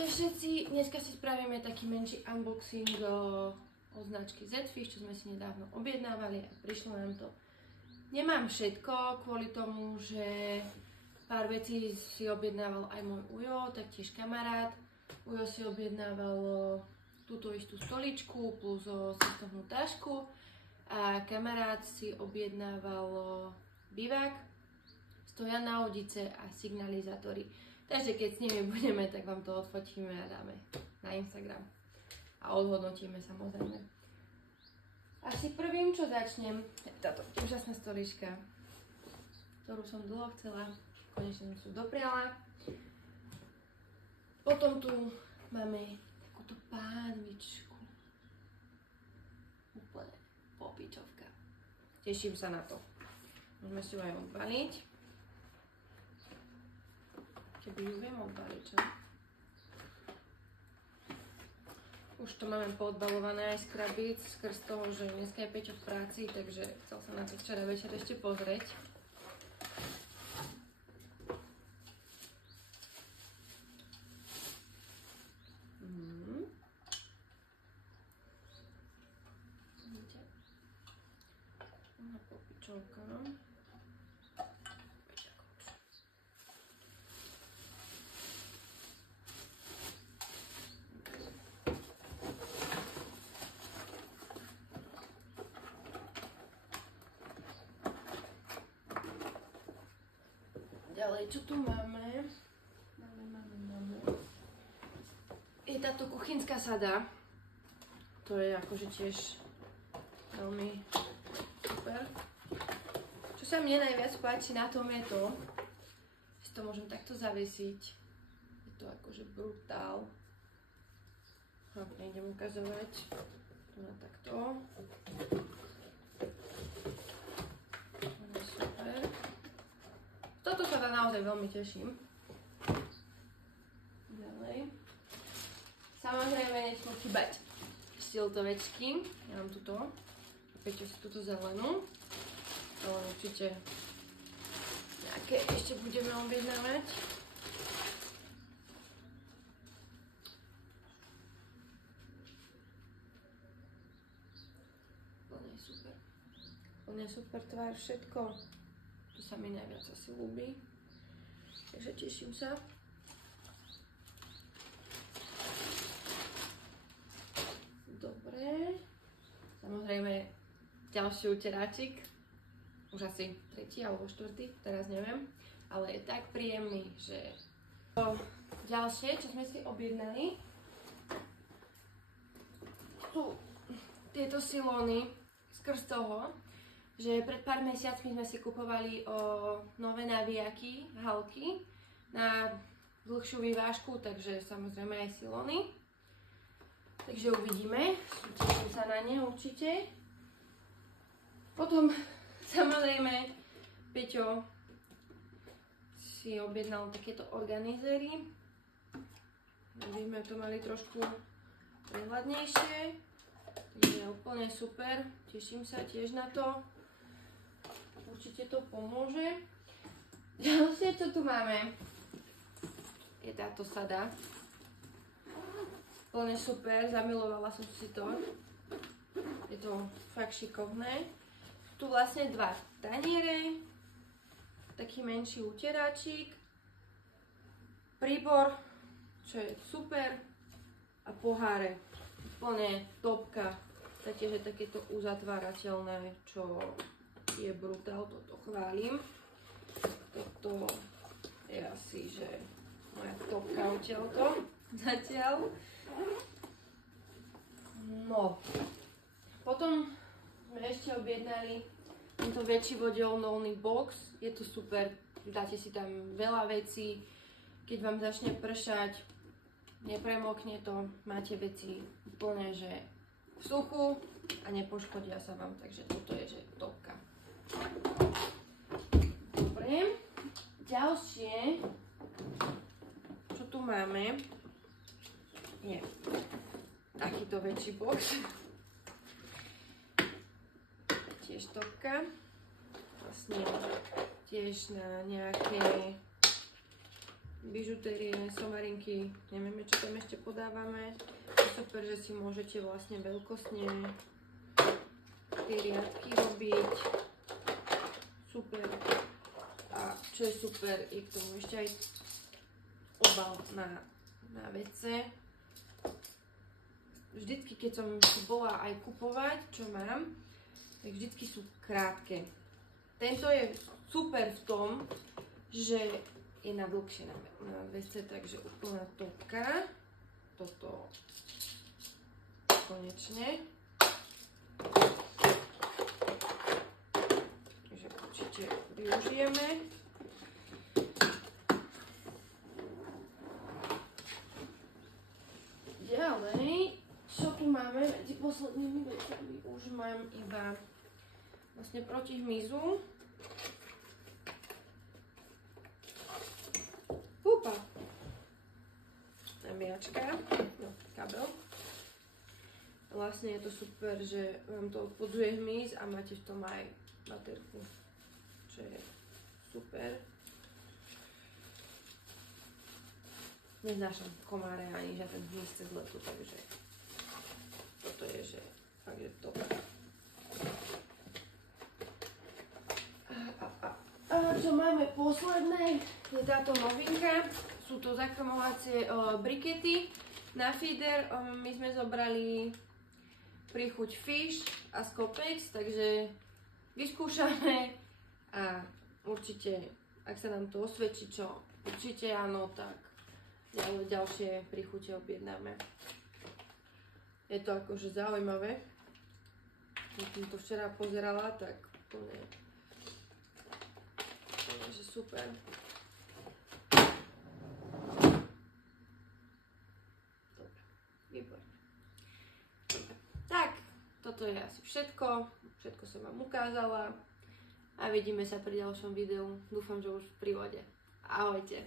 Ahojte všetci, dneska si spravíme taký menší unboxing od značky Z-Fish, čo sme si nedávno objednávali a prišlo nám to. Nemám všetko kvôli tomu, že pár vecí si objednával aj môj Ujo, taktiež kamarát. Ujo si objednával túto istú stoličku plus cestovnú tašku a kamarát si objednával bivák, stojan na udice a signalizátory. Takže keď s nimi budeme, tak vám to odfotíme a dáme na Instagram. A odhodnotíme samozrejme. Asi prvým, čo začnem, je táto úžasná stolička, ktorú som dlho chcela. Konečne som ju dopriala. Potom tu máme takúto pánvičku. Úplne popičovka. Teším sa na to. Môžeme si ju aj odbaliť. Keby ju viem odbaliť, čo? Už to máme poodbalované aj z krabíc, skrz toho, že dneska je Peťo v práci, takže chcel sa na to včera večer ešte pozrieť. Vidíte? Ona popičovka. Ďalej, čo tu máme? Máme. Je táto kuchynská sada. To je akože tiež veľmi super. Čo sa mne najviac páči na tom je to, že to môžem takto zavesiť. Je to akože brutál. Nejdem ukazovať. To na takto. Super. Toto sa naozaj veľmi teším. Ďalej. Samozrejme nesmú chýbať štiltovečky. Ja mám tuto. Peťo si túto zelenú. Ale určite nejaké ešte budeme objednávať. Úplne super. Úplne super tvár, všetko. To sa mi najviac asi ľúbi. Takže teším sa. Dobre. Samozrejme ďalší uteráčik. Už asi 3. alebo 4. teraz neviem. Ale je tak príjemný, že... Ďalšie, čo sme si objednali, sú tieto silóny skrz toho, že pred pár mesiacmi sme si kupovali nové navijaky, halky na dlhšiu vyvážku, takže samozrejme aj silóny. Takže uvidíme, teším sa na ne určite. Potom samozrejme Peťo si objednal takéto organizéry. Aby sme to mali trošku prehľadnejšie. Takže je úplne super, teším sa tiež na to. Určite to pomôže. Ďalšie, čo tu máme, je táto sada. Úplne super, zamilovala som si to. Je to fakt šikovné. Tu vlastne dva taniere, taký menší uteráčik, príbor, čo je super, a poháre. Úplne topka. Taktiež je takéto uzatvárateľné, čo je brutál, toto chválim. Toto je asi, že moja topka odtiaľto zatiaľ. No. Potom sme ešte objednali tento väčší vodielný box. Je to super, dáte si tam veľa vecí. Keď vám začne pršať, nepremokne to, máte veci úplne, že v suchu a nepoškodia sa vám, takže toto je, že topka. Dobre, ďalšie, čo tu máme, je takýto väčší box. Tiež topka. Vlastne tiež na nejaké bižutérie, somarinky, nevieme, čo tam ešte podávame. Super, že si môžete vlastne veľkostne tie riadky robiť. Super. A čo je super, je k tomu ešte aj obal na vece. Vždycky, keď som bola aj kupovať, čo mám, tak vždycky sú krátke. Tento je super v tom, že je na dlhšie na vece, takže úplná topka. Toto konečne. Takže určite využijeme. Ďalej, čo tu máme medzi poslednými vecami? Už mám iba vlastne proti hmyzu. Húpa. Nabíjačka, no, kabel. Vlastne je to super, že vám to odpudzuje hmyz a máte v tom aj baterku, čo je super. Neznášam komáre ani žiaden hmyz cez leto, takže toto je, že fakt je top. A čo máme posledné, je táto novinka. Sú to zakrmovacie brikety na feeder. My sme zobrali príchuť Fish a Scopex, takže vyskúšame a určite, ak sa nám to osvedčí, čo určite áno, tak ďalšie príchute objednáme. Je to akože zaujímavé. Keď som to včera pozerala, tak úplne že super. Dobre, výborné. Tak, toto je asi všetko. Všetko som vám ukázala. A vidíme sa pri ďalšom videu. Dúfam, že už v prívode. Ahojte.